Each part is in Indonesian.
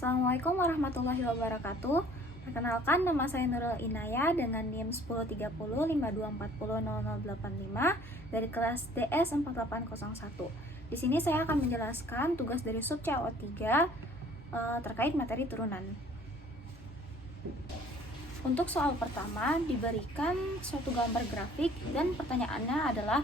Assalamualaikum warahmatullahi wabarakatuh. Perkenalkan, nama saya Nurul Inaya dengan NIM 103052400085 dari kelas DS 4801. Di sini saya akan menjelaskan tugas dari sub CO3 terkait materi turunan. Untuk soal pertama diberikan suatu gambar grafik dan pertanyaannya adalah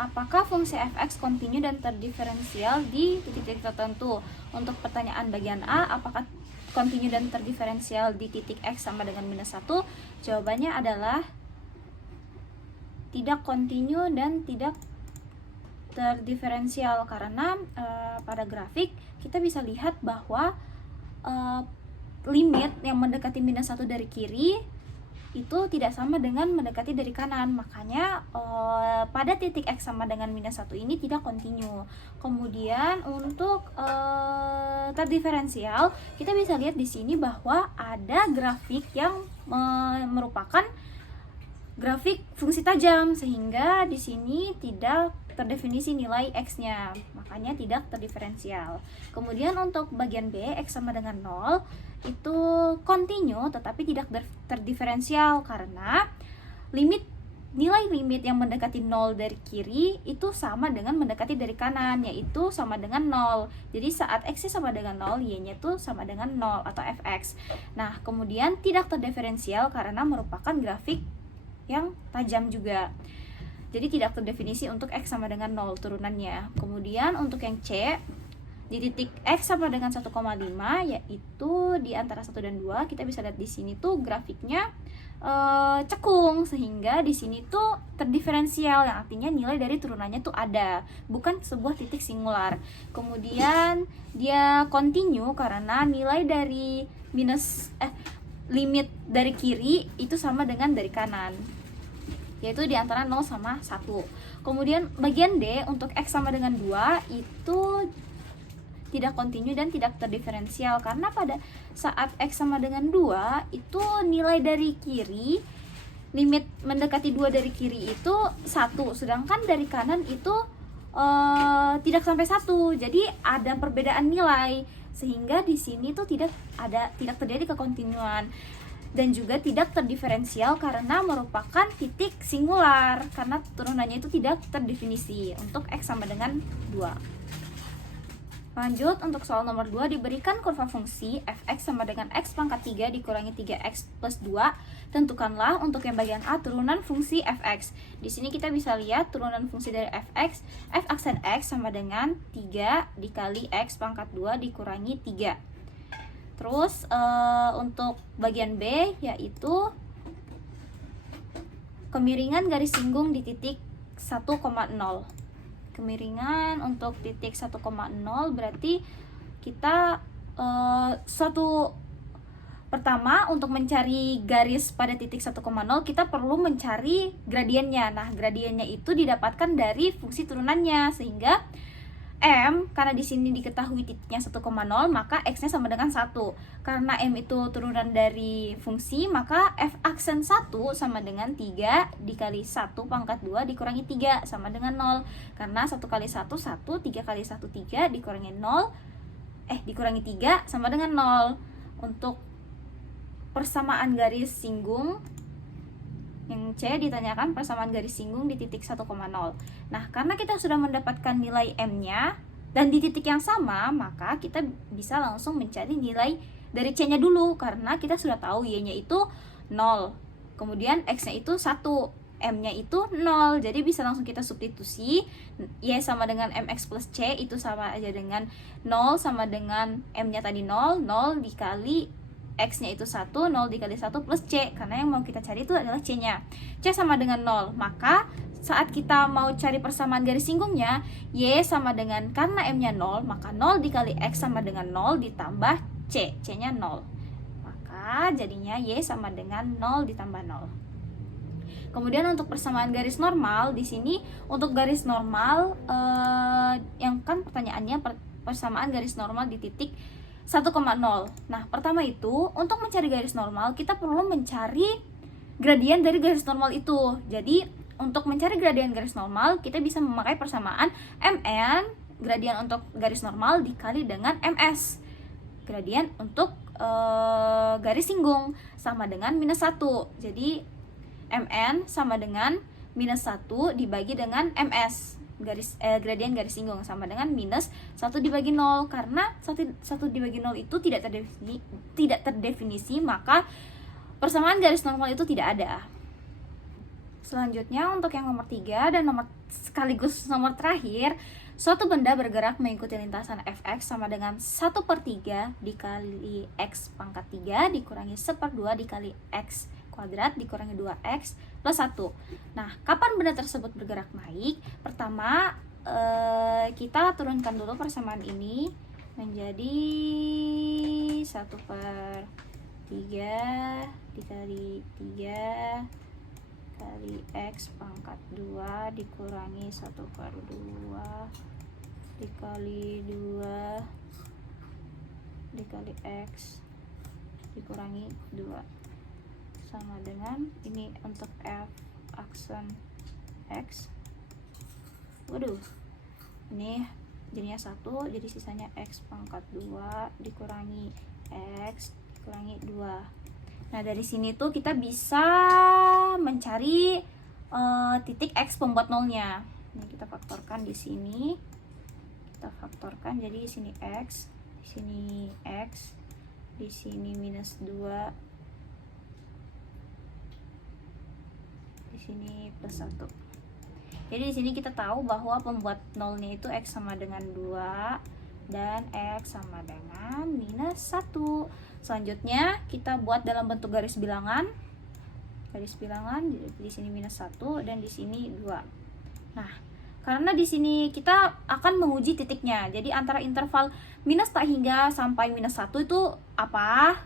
apakah fungsi fx kontinu dan terdiferensial di titik-titik tertentu. Untuk pertanyaan bagian A, apakah kontinu dan terdiferensial di titik x sama dengan -1? Jawabannya adalah tidak kontinu dan tidak terdiferensial karena pada grafik kita bisa lihat bahwa limit yang mendekati -1 dari kiri itu tidak sama dengan mendekati dari kanan, makanya pada titik x sama dengan -1 ini tidak kontinu. Kemudian untuk terdiferensial kita bisa lihat di sini bahwa ada grafik yang merupakan grafik fungsi tajam, sehingga di sini tidak terdefinisi nilai x-nya, makanya tidak terdiferensial. Kemudian untuk bagian B, x sama dengan 0 itu kontinu tetapi tidak terdiferensial karena nilai limit yang mendekati 0 dari kiri itu sama dengan mendekati dari kanan, yaitu sama dengan 0. Jadi saat x sama dengan 0, y-nya itu sama dengan 0 atau fx. Nah, kemudian tidak terdiferensial karena merupakan grafik yang tajam juga. Jadi tidak terdefinisi untuk x sama dengan 0 turunannya. Kemudian untuk yang C, di titik x sama dengan 1,5 yaitu di antara 1 dan 2, kita bisa lihat di sini tuh grafiknya cekung, sehingga di sini tuh terdiferensial, yang artinya nilai dari turunannya tuh ada, bukan sebuah titik singular. Kemudian dia kontinu karena nilai dari limit dari kiri itu sama dengan dari kanan, yaitu di antara 0 sama 1. Kemudian bagian D, untuk x sama dengan 2 itu tidak kontinu dan tidak terdiferensial karena pada saat x sama dengan 2 itu nilai dari kiri, limit mendekati 2 dari kiri itu 1, sedangkan dari kanan itu tidak sampai 1. Jadi ada perbedaan nilai, sehingga di sini tuh tidak terjadi kekontinuan dan juga tidak terdiferensial karena merupakan titik singular karena turunannya itu tidak terdefinisi untuk x sama dengan 2. Lanjut, untuk soal nomor 2 diberikan kurva fungsi fx sama dengan x pangkat 3 dikurangi 3x plus 2. Tentukanlah untuk yang bagian A turunan fungsi fx. Di sini kita bisa lihat turunan fungsi dari fx, f aksen x sama dengan 3 dikali x pangkat 2 dikurangi 3. Terus untuk bagian B yaitu kemiringan garis singgung di titik 1,0. Kemiringan untuk titik 1,0 berarti kita pertama untuk mencari garis pada titik 1,0 kita perlu mencari gradiennya. Nah, gradiennya itu didapatkan dari fungsi turunannya, sehingga M, karena di sini diketahui titiknya 1,0, maka x-nya sama dengan 1. Karena M itu turunan dari fungsi, maka f aksen 1 sama dengan 3 dikali 1 pangkat 2 dikurangi 3 sama dengan 0. Karena 1 kali 1, 1, 3 kali 1, 3 dikurangi 3 sama dengan 0. Untuk persamaan garis singgung yang C ditanyakan persamaan garis singgung di titik 1,0. Nah, karena kita sudah mendapatkan nilai M-nya dan di titik yang sama, maka kita bisa langsung mencari nilai dari C-nya dulu karena kita sudah tahu Y-nya itu 0. Kemudian X-nya itu 1, M-nya itu 0. Jadi bisa langsung kita substitusi. Y sama dengan MX plus C itu sama aja dengan 0 sama dengan M-nya tadi 0, 0 dikali x-nya itu 1, 0 dikali 1 plus C, karena yang mau kita cari itu adalah C-nya. C sama dengan 0, maka saat kita mau cari persamaan garis singgungnya, Y sama dengan, karena M-nya 0, maka 0 dikali X sama dengan 0 ditambah C, C-nya 0. Maka jadinya Y sama dengan 0 ditambah 0. Kemudian untuk persamaan garis normal, di sini untuk garis normal, yang kan pertanyaannya persamaan garis normal di titik 1,0. Nah, pertama itu untuk mencari garis normal kita perlu mencari gradien dari garis normal itu. Jadi untuk mencari gradien garis normal kita bisa memakai persamaan MN gradien untuk garis normal dikali dengan MS. gradien untuk garis singgung sama dengan -1. Jadi mn sama dengan -1 dibagi dengan ms, gradien garis singgung, sama dengan -1 dibagi 0. Karena 1 dibagi 0 itu tidak terdefinisi, maka persamaan garis normal itu tidak ada. Selanjutnya untuk yang nomor 3 dan sekaligus nomor terakhir, suatu benda bergerak mengikuti lintasan fx sama dengan 1/3 dikali x pangkat 3 dikurangi 1/2 dikali x kuadrat dikurangi 2x plus 1. Nah, kapan benda tersebut bergerak naik? Pertama, kita turunkan dulu persamaan ini menjadi 1/3 dikali 3 kali x pangkat 2 dikurangi 1/2 dikali 2 dikali x dikurangi 2 sama dengan ini untuk f aksen x. Waduh, ini jadinya 1, jadi sisanya x pangkat 2 dikurangi x dikurangi 2. Nah, dari sini tuh kita bisa mencari titik x pembuat nolnya. Ini kita faktorkan di sini. Kita faktorkan jadi di sini x, di sini x, di sini -2, di sini +1. Jadi di sini kita tahu bahwa pembuat nolnya itu x sama dengan 2 dan x sama dengan -1. Selanjutnya kita buat dalam bentuk garis bilangan. Garis bilangan di sini -1 dan di sini 2. Nah, karena di sini kita akan menguji titiknya. Jadi antara interval minus tak hingga sampai -1 itu apa?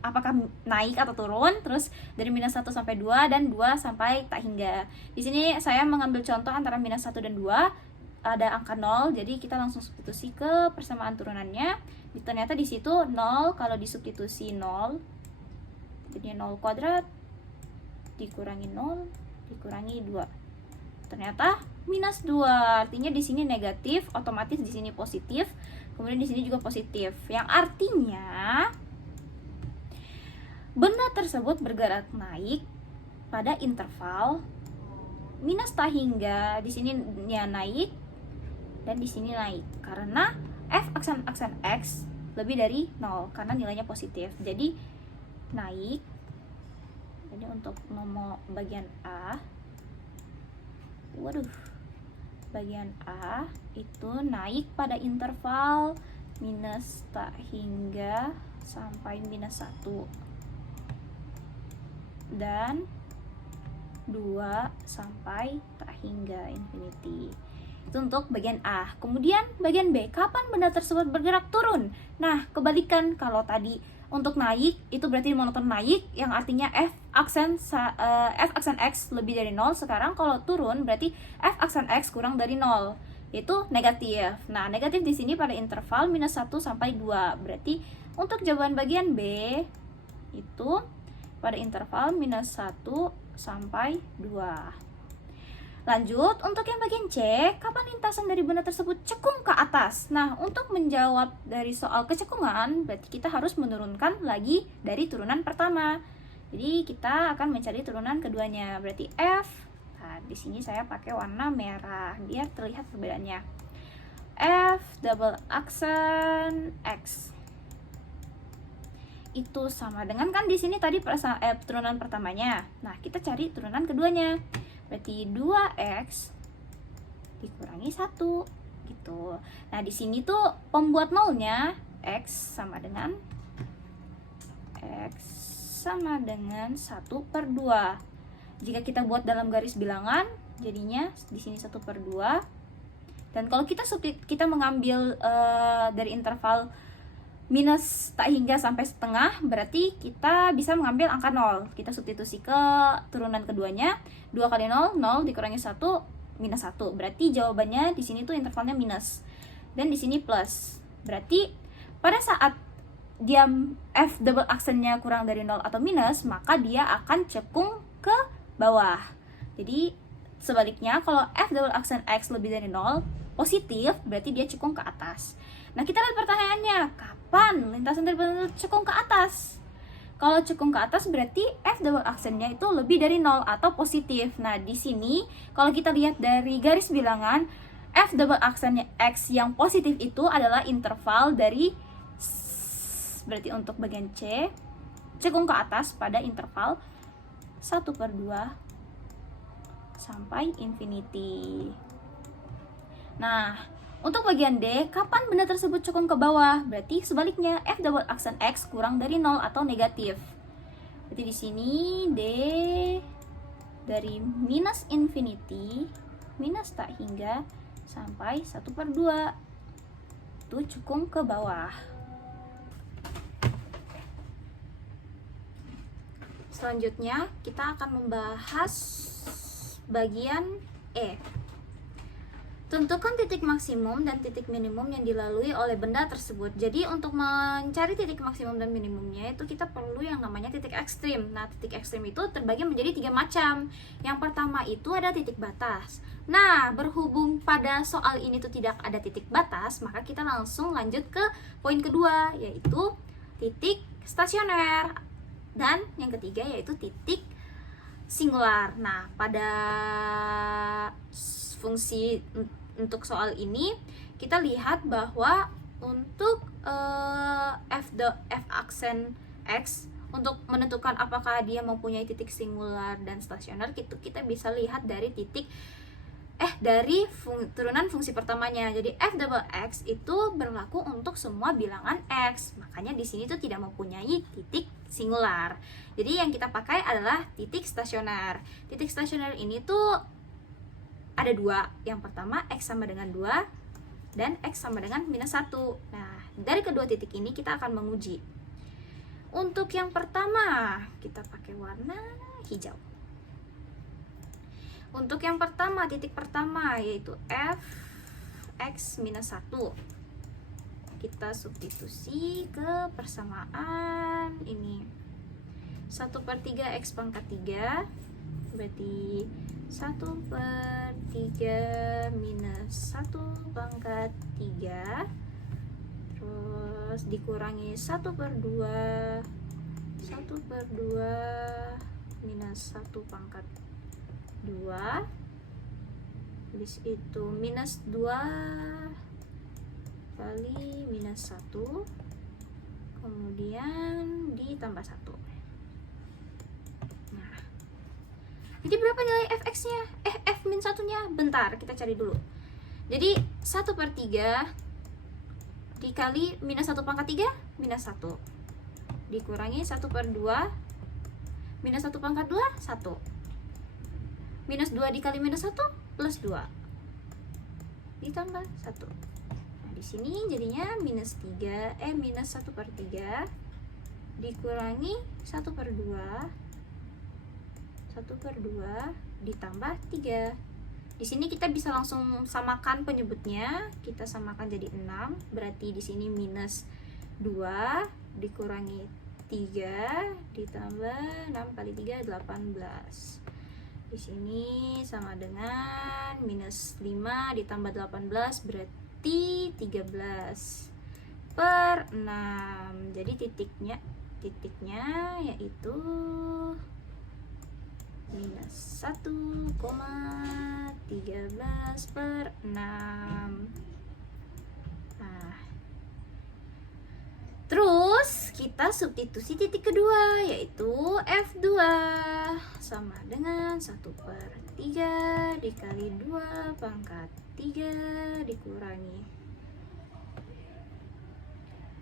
Apakah naik atau turun? Terus dari -1 sampai 2 dan 2 sampai tak hingga. Di sini saya mengambil contoh antara -1 dan 2. Ada angka 0, jadi kita langsung substitusi ke persamaan turunannya. Ternyata di situ 0, kalau disubstitusi 0 jadi 0 kuadrat dikurangi 0 dikurangi 2. Ternyata -2. Artinya di sini negatif, otomatis di sini positif, kemudian di sini juga positif. Yang artinya benda tersebut bergerak naik pada interval minus tak hingga, di sini ya naik dan di sini naik karena f aksen x lebih dari 0 karena nilainya positif. Jadi naik. Jadi untuk nomor bagian A, bagian A itu naik pada interval minus tak hingga sampai -1 dan 2 sampai tak hingga infinity. Itu untuk bagian A. Kemudian bagian B, kapan benda tersebut bergerak turun? Nah, kebalikan. Kalau tadi untuk naik itu berarti monoton naik, yang artinya f aksen x lebih dari 0. Sekarang kalau turun berarti f aksen x kurang dari 0, yaitu negatif. Nah, negatif di sini pada interval -1 sampai 2. Berarti untuk jawaban bagian B itu pada interval -1 sampai 2. Lanjut, untuk yang bagian C, kapan lintasan dari benda tersebut cekung ke atas? Nah, untuk menjawab dari soal kecekungan, berarti kita harus menurunkan lagi dari turunan pertama. Jadi, kita akan mencari turunan keduanya. Berarti F, nah, di sini saya pakai warna merah, biar terlihat perbedaannya. F double aksen X. Itu sama dengan, kan di sini tadi turunan pertamanya. Nah, kita cari turunan keduanya. Berarti 2x dikurangi 1 gitu. Nah, di sini tuh pembuat nolnya x sama dengan 1/2. Jika kita buat dalam garis bilangan, jadinya di sini 1/2. Dan kalau kita mengambil dari interval minus tak hingga sampai setengah, berarti kita bisa mengambil angka 0. Kita substitusi ke turunan keduanya. 2 kali 0, 0 dikurangi 1, -1. Berarti jawabannya di sini tuh intervalnya minus. Dan di sini plus. Berarti pada saat dia f double aksennya kurang dari 0 atau minus, maka dia akan cekung ke bawah. Jadi sebaliknya, kalau f double aksen x lebih dari 0, positif, berarti dia cekung ke atas. Nah, kita lihat pertanyaannya, depan, lintasan terbentuk cekung ke atas. Kalau cekung ke atas berarti F double aksennya itu lebih dari 0 atau positif. Nah, di sini kalau kita lihat dari garis bilangan, F double aksennya X yang positif itu adalah interval dari, berarti untuk bagian C, cekung ke atas pada interval 1/2 sampai infinity. Nah, untuk bagian D, kapan benda tersebut cekung ke bawah? Berarti sebaliknya, F double aksen X kurang dari 0 atau negatif. Berarti di sini D dari minus infinity, minus tak hingga, sampai 1/2. Itu cekung ke bawah. Selanjutnya, kita akan membahas bagian E. Tentukan titik maksimum dan titik minimum yang dilalui oleh benda tersebut. Jadi untuk mencari titik maksimum dan minimumnya itu kita perlu yang namanya titik ekstrim. Nah, titik ekstrim itu terbagi menjadi 3 macam. Yang pertama itu ada titik batas. Nah, berhubung pada soal ini tuh tidak ada titik batas, maka kita langsung lanjut ke poin kedua, yaitu titik stasioner. Dan yang ketiga yaitu titik singular. Nah, pada fungsi untuk soal ini kita lihat bahwa untuk F aksen X untuk menentukan apakah dia mempunyai titik singular dan stasioner, kita bisa lihat dari turunan fungsi pertamanya. Jadi F double X itu berlaku untuk semua bilangan X. Makanya di sini tuh tidak mempunyai titik singular. Jadi yang kita pakai adalah titik stasioner. Titik stasioner ini tuh ada 2. Yang pertama X sama dengan 2 dan X sama dengan minus 1. Nah, dari kedua titik ini kita akan menguji. Untuk yang pertama kita pakai warna hijau. Untuk yang pertama, titik pertama yaitu F X minus 1. Kita substitusi ke persamaan ini 1/3 X pangkat 3, berarti 1/3 minus 1 pangkat 3, terus dikurangi 1/2 minus 1 pangkat 2, habis itu minus 2 kali minus 1, kemudian ditambah 1. Nah, jadi berapa nilai fx nya? F min 1 nya? Bentar, kita cari dulu. Jadi 1/3 dikali minus 1 pangkat 3, minus 1, dikurangi 1/2 minus 1 pangkat 2, 1, minus 2 dikali minus 1 plus 2 ditambah 1. Nah, di sini jadinya minus 1/3 dikurangi 1/2 ditambah 3. Di sini kita bisa langsung samakan penyebutnya. Kita samakan jadi 6, berarti di sini minus 2 dikurangi 3 ditambah 6 kali 3 18. Di sini sama dengan minus 5 ditambah 18 berarti 13/6. Jadi titiknya yaitu minus 1,13/6. Nah, terus kita substitusi titik kedua yaitu F2 sama dengan 1/3 dikali 2 pangkat 3 dikurangi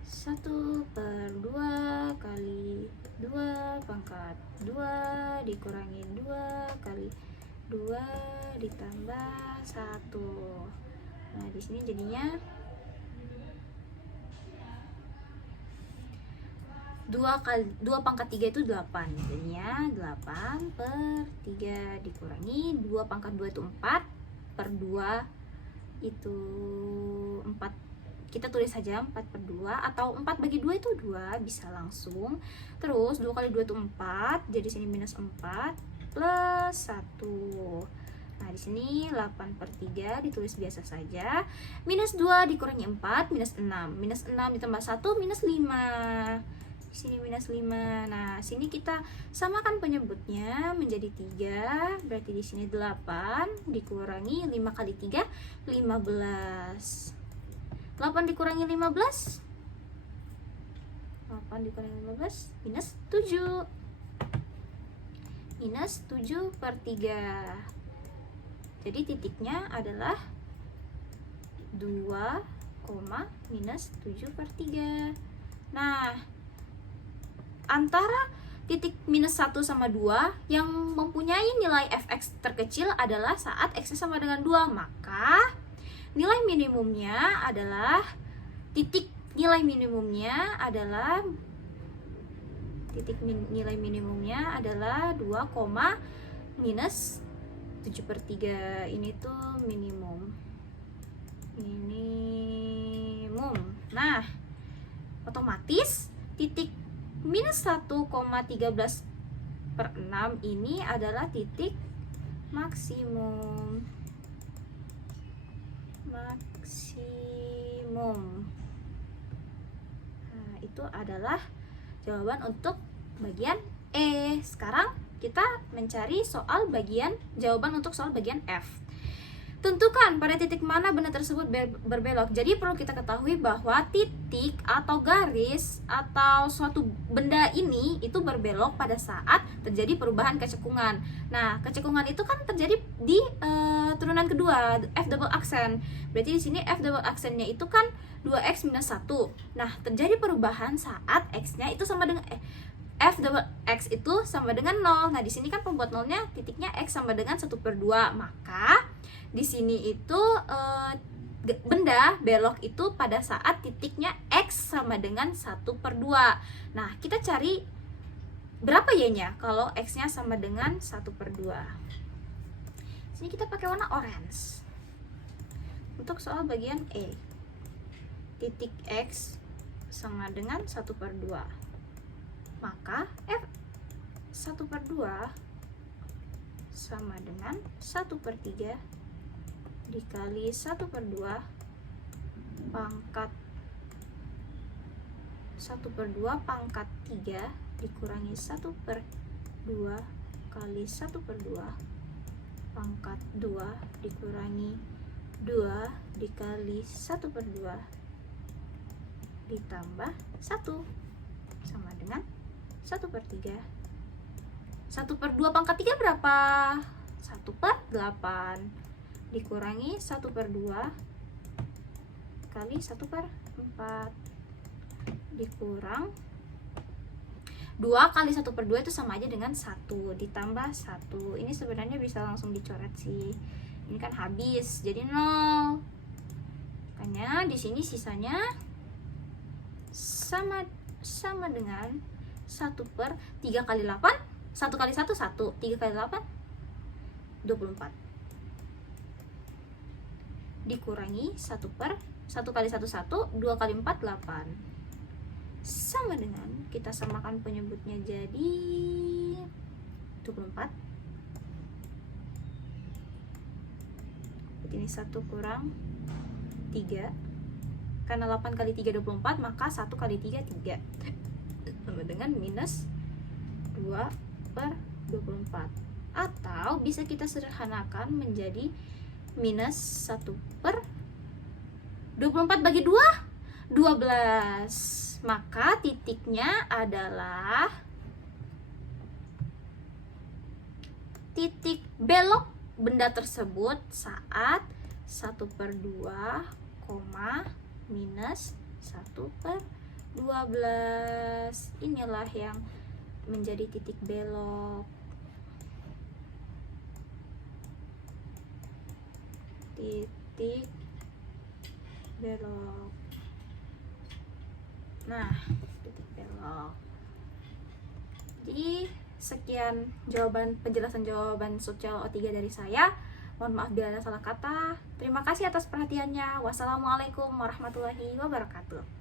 1/2 kali 2 pangkat 2 dikurangi 2 kali 2 ditambah 1. Nah, di sini jadinya 2 pangkat 3 itu 8. Jadinya 8/3 dikurangi 2 pangkat 2 itu 4/2 itu 4. Kita tulis saja 4/2 atau 4/2 itu 2, bisa langsung. Terus 2 kali 2 itu 4, jadi sini minus 4 plus 1. Nah, di sini 8/3 ditulis biasa saja. Minus 2 dikurangi 4, minus 6. Minus 6 ditambah 1, minus 5. Di sini minus 5. Nah, sini kita samakan penyebutnya menjadi 3. Berarti di sini 8 dikurangi 5 kali 3, 15. 8 dikurangi 15. 8 dikurangi 15, minus 7. Minus 7/3. Jadi titiknya adalah 2, minus 7/3. Nah, antara titik minus 1 sama 2 yang mempunyai nilai fx terkecil adalah saat x sama dengan 2. Maka nilai minimumnya adalah nilai minimumnya adalah 2, minus 7/3. Ini tuh minimum. Nah, otomatis titik minus 1,13/6 ini adalah titik maksimum. Nah, itu adalah jawaban untuk bagian E. Sekarang kita mencari jawaban untuk soal bagian F. Tentukan pada titik mana benda tersebut berbelok. Jadi perlu kita ketahui bahwa titik atau garis atau suatu benda ini itu berbelok pada saat terjadi perubahan kecekungan. Nah, kecekungan itu kan terjadi di turunan kedua, F double aksen. Berarti di sini F double aksennya itu kan 2x minus 1. Nah, terjadi perubahan saat x-nya itu sama dengan F double x itu sama dengan 0. Nah, di sini kan pembuat nolnya titiknya x sama dengan 1/2. Maka di sini itu benda belok itu pada saat titiknya x sama dengan 1/2. Nah, kita cari berapa y-nya kalau x-nya sama dengan 1/2. Sini kita pakai warna orange. Untuk soal bagian E, titik x sama dengan 1/2. Maka F 1/2 sama dengan 1/3 dikali 1/2 pangkat 3 dikurangi 1/2 kali 1/2 pangkat 2 dikurangi 2 dikali 1/2 ditambah 1 sama dengan 1/3. 1/2 pangkat 3 berapa? 1/8 dikurangi 1/2 kali 1/4 dikurang 2 kali 1/2 itu sama aja dengan 1 ditambah 1. Ini sebenarnya bisa langsung dicoret sih. Ini kan habis jadi 0. Makanya di sini sisanya sama dengan 1/3 kali 8. 1 kali 1 1, 3 kali 8 24 dikurangi 1 kali 1 1, 2 kali 4 8 sama dengan, kita samakan penyebutnya jadi 24. Ini 1 kurang 3, karena 8 kali 3 24, maka 1 kali 3 3 sama dengan minus 2/24. Atau bisa kita sederhanakan menjadi minus 1/24 bagi 2 12. Maka titiknya adalah titik belok benda tersebut saat 1/2, minus 1/12. Inilah yang menjadi titik belok. Titik belok. Nah, titik belok. Jadi sekian penjelasan jawaban Subcal O3 dari saya. Mohon maaf bila ada salah kata. Terima kasih atas perhatiannya. Wassalamualaikum warahmatullahi wabarakatuh.